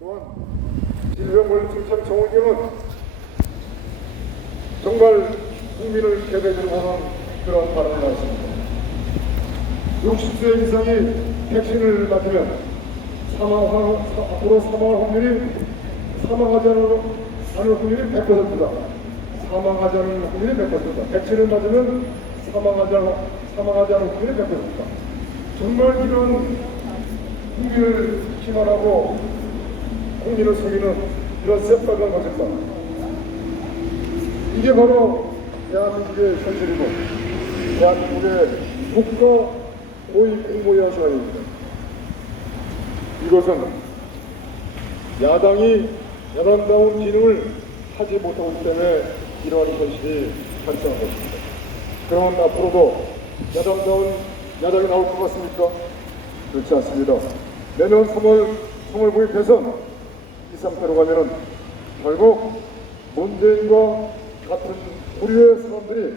또한 질병을 중참 정원경은 정말 국민을 개변으로 보는 그런 발언을 하십니다. 60세 이상이 백신을 맞으면 사망, 앞으로 사망할 확률이 사망하지 않을 확률이 100%다. 사망하지 않을 확률이 100%다. 백신을 맞으면 사망하지 않을, 사망하지 않을 확률이 100%다. 정말 이런 국민을 기만하고 국민을 속이는 이런 새빨간 것입니다. 이게 바로 대한민국의 현실이고 대한민국의 국가 고위 공무원 사회입니다. 이것은 야당이 야당다운 기능을 하지 못하고 있기 때문에 이러한 현실이 발생한 것입니다. 그럼 앞으로도 야당다운 야당이 나올 것 같습니까? 그렇지 않습니다. 내년 3월 3월 9일 대선 이 상태로 가면은 결국 문재인과 같은 우리의 사람들이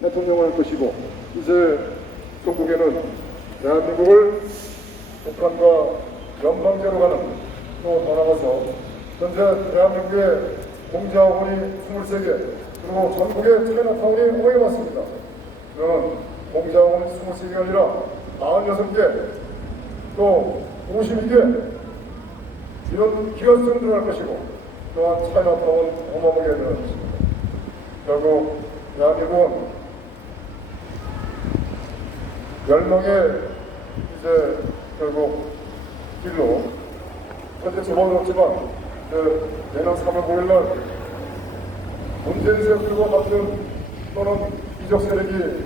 대통령을 할 것이고 이제 중국에는 대한민국을 북한과 연방제로 가는 또 돌아가서 현재 대한민국의 공자원이 23개 그리고 전국의 차이나타운이 모여왔습니다. 그런 공자원 23개가 아니라 46개 또 52개 이런 기관수는 늘어날 것이고 또한 차이나타운 어마어마하게 늘어날 것입니다. 결국 대한민국은 멸망의 이제 결국 길로 현재 접어들었지만 그 내년 3월 9일 날 문재인 세력들과 같은 또는 이적 세력이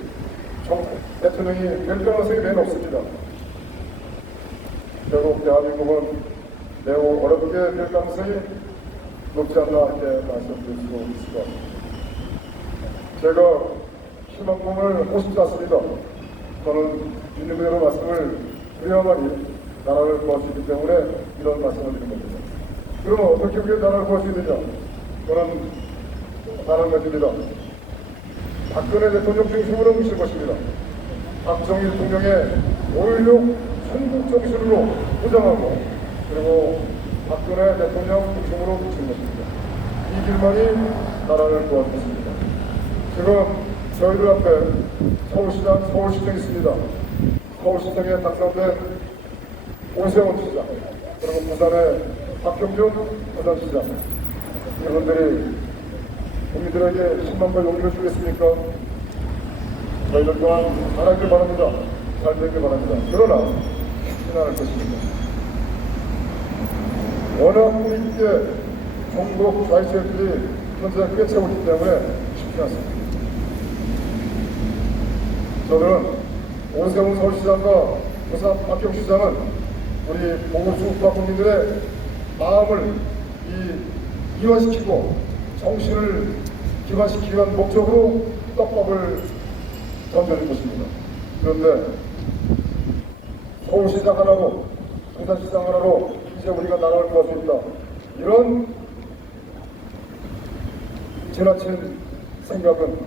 정, 대통령이 될 가능성이 매우 높습니다. 결국 대한민국은 매우 어렵게 될 가능성이 높지 않나 이렇게 말씀드릴 수 있을 것 같습니다. 제가 희망금을 모시지 않습니다. 저는 있는 그대로 말씀을 드려야만이 나라를 구할 수 있기 때문에 이런 말씀을 드린 겁니다. 그러면 어떻게 우리 나라를 구할 수 있느냐? 저는 다른 것입니다. 박근혜 대통령 중심으로 뭉칠 것입니다. 박정희 대통령의 5.16 순국 정신으로 포장하고 그리고 박근혜 대통령 중심으로 뭉칠 것입니다. 이 길만이 나라를 것입니다. 지금 저희들 앞에 서울시장, 서울시장이 있습니다. 서울시장에 당선된 오세훈 시장, 그리고 부산의 박형준 부산시장. 이분들이 국민들에게 신망과 용기를 주겠습니까? 저희들 또한 잘하길 바랍니다. 잘 되길 바랍니다. 그러나, 신안할 것입니다. 워낙 우리 있게 종북 좌익세력들이 현재 꿰차고 있기 때문에 쉽지 않습니다. 저는 오세훈 서울시장과 부산 박경 시장은 우리 보건수국과 국민들의 마음을 이, 이완시키고 정신을 기반시키기 위한 목적으로 떡밥을 던져줄 것입니다. 그런데 서울시장 하나로 부산시장 하나로 이제 우리가 나라를 구할 수 있다. 이런 지나친 생각은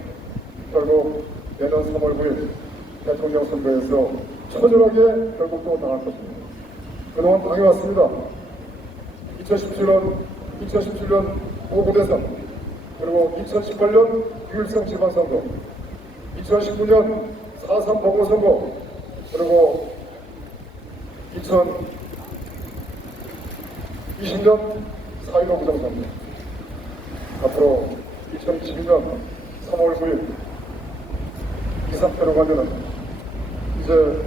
결국 내년 3월 9일 대통령 선거에서 처절하게 결국 또 당할 것입니다. 그동안 당해왔습니다. 2017년, 2017년 보고대선, 그리고 2018년 9.13 지방선거, 2019년 4.3 보궐선거, 그리고 2020년 4.15 부정선거, 앞으로 2022년 3월 9일 이 상태로 가면은 이제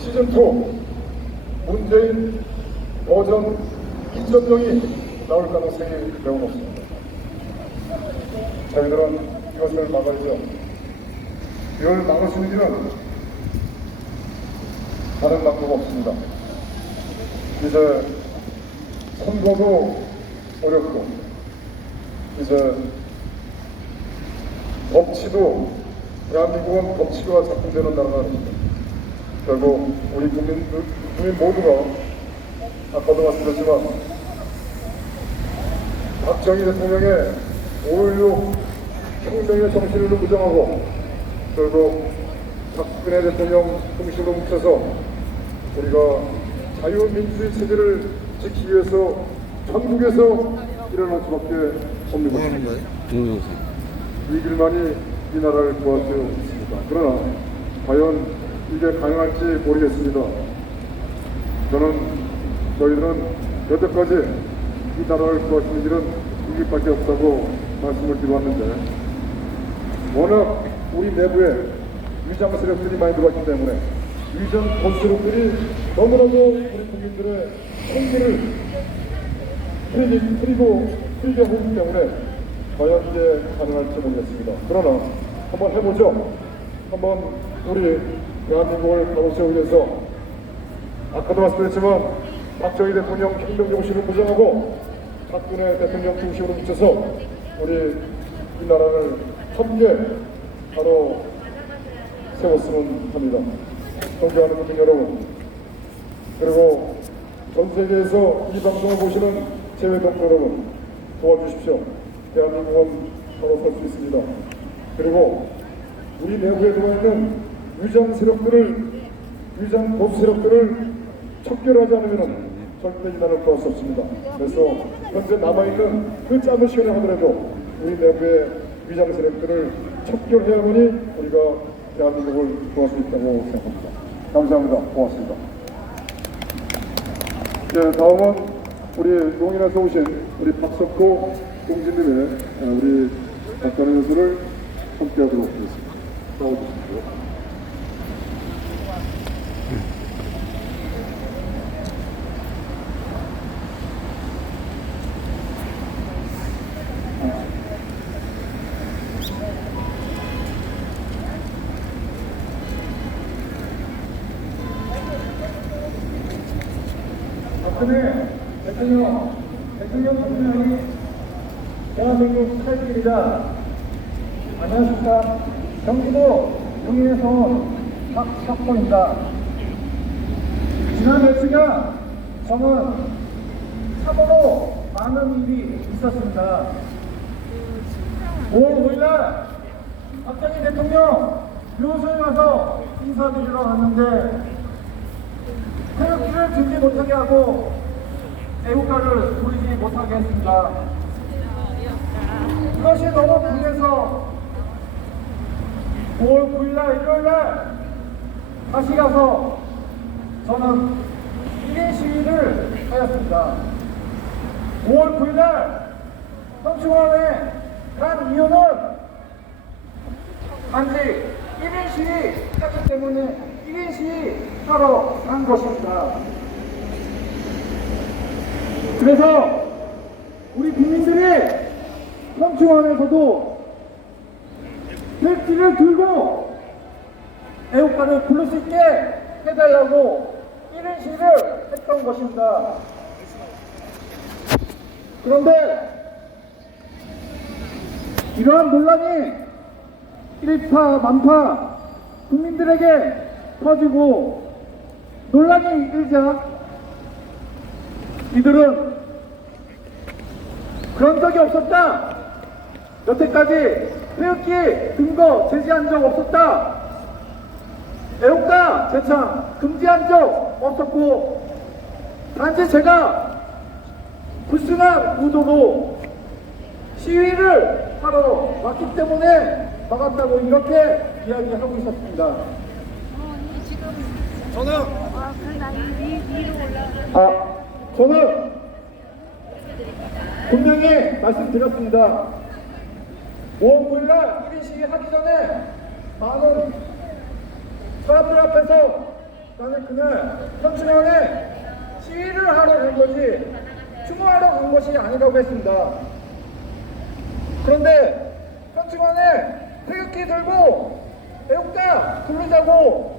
시즌2 문재인 버전 2.0이 나올 가능성이 매우 높습니다. 저희들은 이것을 막아야죠. 이걸 막을 수 있는 다른 방법 없습니다. 이제 선거도 어렵고 이제 법치도 대한민국은 법치가 작동되는 나라가 아닙니다. 결국 우리 국민, 국민 모두가 아까도 말씀드렸지만 박정희 대통령의 5.16 혁명의 정신을 무장하고 결국 박근혜 대통령 중심으로 뭉쳐서 우리가 자유민주주의 체제를 지키기 위해서 전국에서 일어날 수밖에 없는 뭐 것입니다. 동영상. 이 길만이 이 나라를 구할 수 있습니다. 그러나 과연 이게 가능할지 모르겠습니다. 저는 저희들은 여태까지 이 나라를 구할 수 있는 길은 이 길밖에 없다고 말씀을 드려왔는데 워낙 우리 내부에 위장 세력들이 많이 들어왔기 때문에 위장 보수 세력들이 너무나도 국민들의 통기를 틀리, 틀리고 틀게 보기 때문에 과연 이게 가능할지 모르겠습니다. 그러나 한번 해보죠. 한번 우리 대한민국을 바로 세우기 위해서 아까도 말씀드렸지만 박정희 대통령 행정 정신을 보장하고 박근혜 대통령 중심으로 붙여서 우리 이 나라를 함께 바로 세웠으면 합니다. 존경하는 국민 여러분, 그리고 전 세계에서 이 방송을 보시는 제외 동포 여러분 도와주십시오. 대한민국은 바로 설 수 있습니다. 그리고 우리 내부에 들어있는 위장 세력들을 위장 보수 세력들을 척결하지 않으면 절대 이 나라를 구할 수 없습니다. 그래서 현재 남아있는 그 짧은 시간에 하더라도 우리 내부의 위장 세력들을 척결해야만이 우리가 대한민국을 구할 수 있다고 생각합니다. 감사합니다. 고맙습니다. 네, 다음은 우리 용인에서 오신 우리 박석호 공주님의 어, 우리 박가는 연수를 함께하도록 하겠습니다. 나와주십시오. 박근혜 대통령, 대통령 대통령이 대한민국 탈길이다. 안녕하십니까. 경기도 용인에서 온 박석호입니다. 지난 며칠간 저는 참으로 많은 일이 있었습니다. 5월 5일날 박정희 대통령 묘소에 와서 인사드리러 왔는데 태극기를 들지 못하게 하고 애국가를 부르지 못하게 했습니다. 이것이 너무 분해서 5월 9일날 일요일날 다시 가서 저는 1인 시위를 하였습니다. 5월 9일날 성충원에 간 이유는 단지 1인 시위 하기 때문에 1인 시위 하러 간 것입니다. 그래서 우리 국민들이 성충원에서도 백지를 들고 애국가를 부를 수 있게 해달라고 1인 시위를 했던 것입니다. 그런데 이러한 논란이 일파만파 국민들에게 퍼지고 논란이 일자 이들은 그런 적이 없었다. 여태까지 태극기 근거 제지한 적 없었다. 애국가 재창 금지한 적 없었고 단지 제가 불순한 의도로 시위를 하러 왔기 때문에 막았다고 이렇게 이야기하고 있었습니다. 저는 아, 저는 분명히 말씀드렸습니다. 5월 9일날 1인 시위 하기 전에 많은 사람들 앞에서 나는 그날 현충원에 시위를 하러 간 것이 추모하러 간 것이 아니라고 했습니다. 그런데 현충원에 태극기 들고 애국가 부르자고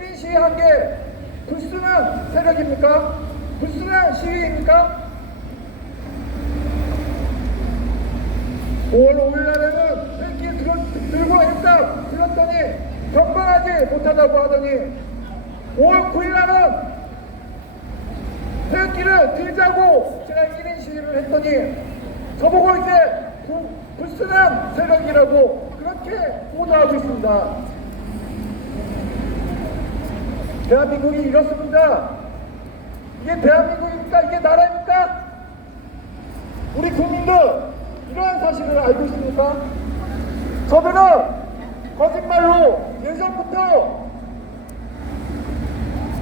1인 시위한 게 불순한 세력입니까? 불순한 시위입니까? 5월 5일 날에는 들- 들고 애국가 불렀더니 건방하지 못하다고 하더니 5월 9일 날은 태극기를 들자고 제가 1인 시위를 했더니 저보고 이제 부- 불순한 세력이라고 그렇게 보도하고 있습니다. 대한민국이 이렇습니다. 이게 대한민국입니까? 이게 나라입니까? 우리 국민들 이러한 사실을 알고 있습니까? 저들은 거짓말로 예전부터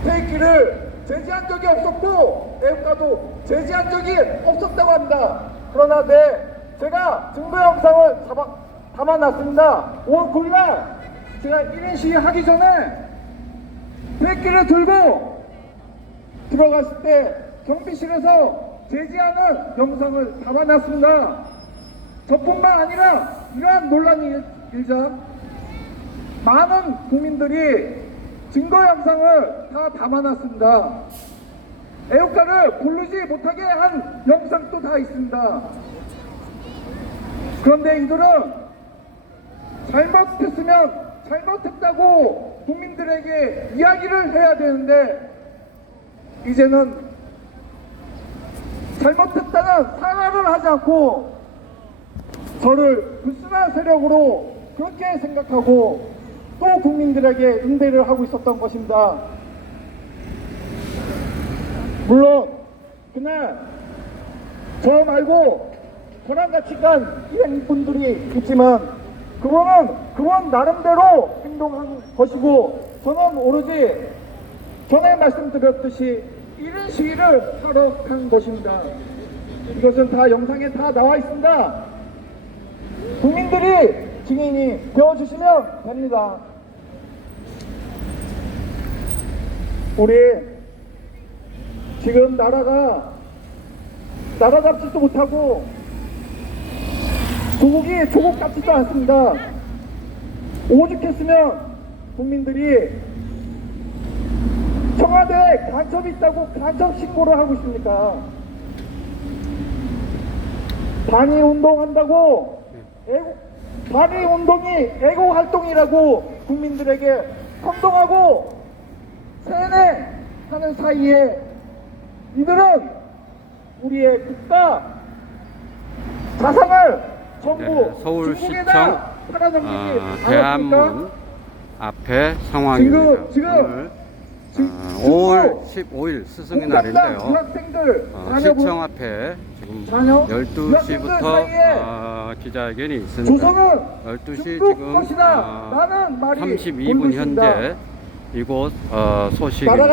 페이키를 제지한 적이 없었고 애국가도 제지한 적이 없었다고 합니다. 그러나 네, 제가 증거 영상을 잡아, 담아놨습니다. 5월 9일날 제가 1인 시위 하기 전에 페이키를 들고 들어갔을 때 경비실에서 제지하는 영상을 담아놨습니다. 저뿐만 아니라 이러한 논란이 일- 일자 많은 국민들이 증거 영상을 다 담아놨습니다. 애국가를 부르지 못하게 한 영상도 다 있습니다. 그런데 이들은 잘못했으면 잘못했다고 국민들에게 이야기를 해야 되는데 이제는 잘못했다는 사과를 하지 않고 저를 불순한 세력으로 그렇게 생각하고 또 국민들에게 응대를 하고 있었던 것입니다. 물론 그날 저 말고 저랑 같이 간 일행 분들이 있지만 그거는 그건 나름대로 행동한 것이고 저는 오로지 전에 말씀드렸듯이 이런 하러 간 것입니다. 이것은 다 영상에 다 나와 있습니다. 국민들이 증인이 되어주시면 됩니다. 우리 지금 나라가 나라 잡지도 못하고 조국이 조국 같지도 않습니다. 오죽했으면 국민들이 청와대에 간첩이 있다고 간첩 신고를 하고 있습니까? 반이 운동한다고 애국, 반이 운동이 애국 활동이라고 국민들에게 선동하고 세뇌하는 사이에 이들은 우리의 국가 자산을 네, 서울시청 어, 않았습니까? 대한문 앞에 상황입니다. 지금- 지금 어, 중국 5월 15일 스승의 날인데요. 어, 시청 앞에 지금 자녀? 12시부터 사이에 어, 기자회견이 있습니다. 조선은 12시 중국 지금 어, 라는 말이 32분 돌고 있습니다. 현재 이곳 어, 소식입니다.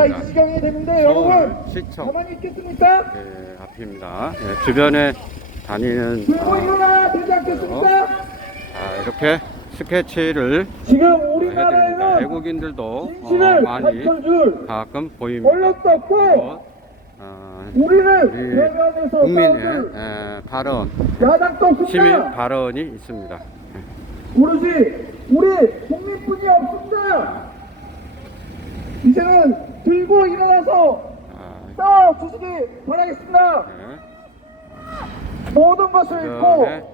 시청? 네, 앞입니다. 네, 주변에 다니는 어? 아, 이렇게 스케치를 지금 해드립니다. 외국인들도 어, 많이 가끔 보입니다. 어, 우리를 우리 국민의 에, 발언, 야당도 시민. 발언이 있습니다. 오로지 우리 국민뿐이 없습니다. 이제는 들고 일어나서 아, 싸워 주시기 바라겠습니다. 네. 모든 것을 그 잃고 다음에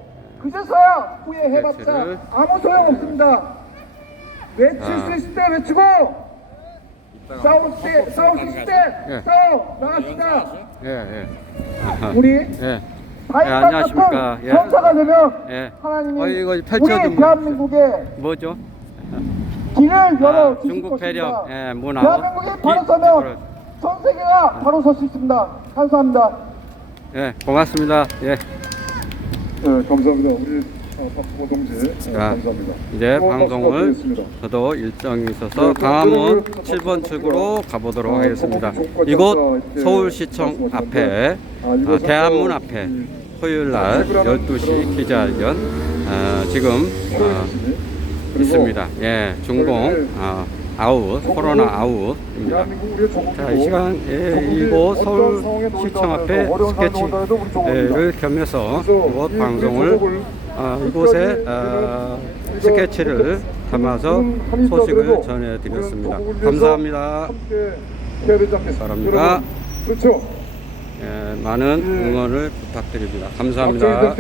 그제서야 후회해봤자 아무 소용 없습니다. 외칠 수 아. 있을 때 외치고 싸울 때 싸울 수 있을 때 예. 싸워 나갑시다. 예, 예. 아하. 우리 예. 안녕하십니까. 예. 전사가 되면 예. 하나님이 어, 이거 우리 펼쳐좀 대한민국에 뭐죠? 길을 열어 아, 주실 중국 것입니다. 배력, 예, 문화. 대한민국이 바로 이- 서면 전 세계가 바로 설 수 있습니다. 감사합니다. 예, 고맙습니다. 예. 네, 감사합니다. 우리 어, 박수호 동지 네, 자, 감사합니다. 이제 또 방송을. 저도 일정이 있어서 네, 강화문 그 7번 출구로 가보도록 어, 하겠습니다. 이곳 서울시청 앞에 아, 어, 이곳은 대한문 또 앞에 이 토요일 날 라이브라는 12시 그런 기자회견 어, 지금 어, 있습니다. 예, 중공 어, 아웃, 코로나 아웃입니다. 자, 이 시간 예, 이곳 어떤 서울 상황에 놓이다 시청 앞에. 스케치를 겸해서 이곳 이 방송을 끝까지 이곳에 이거 스케치를 담아서 소식을 전해드렸습니다. 감사합니다. 바랍니다. 그렇죠. 예, 많은 응원을 부탁드립니다. 감사합니다.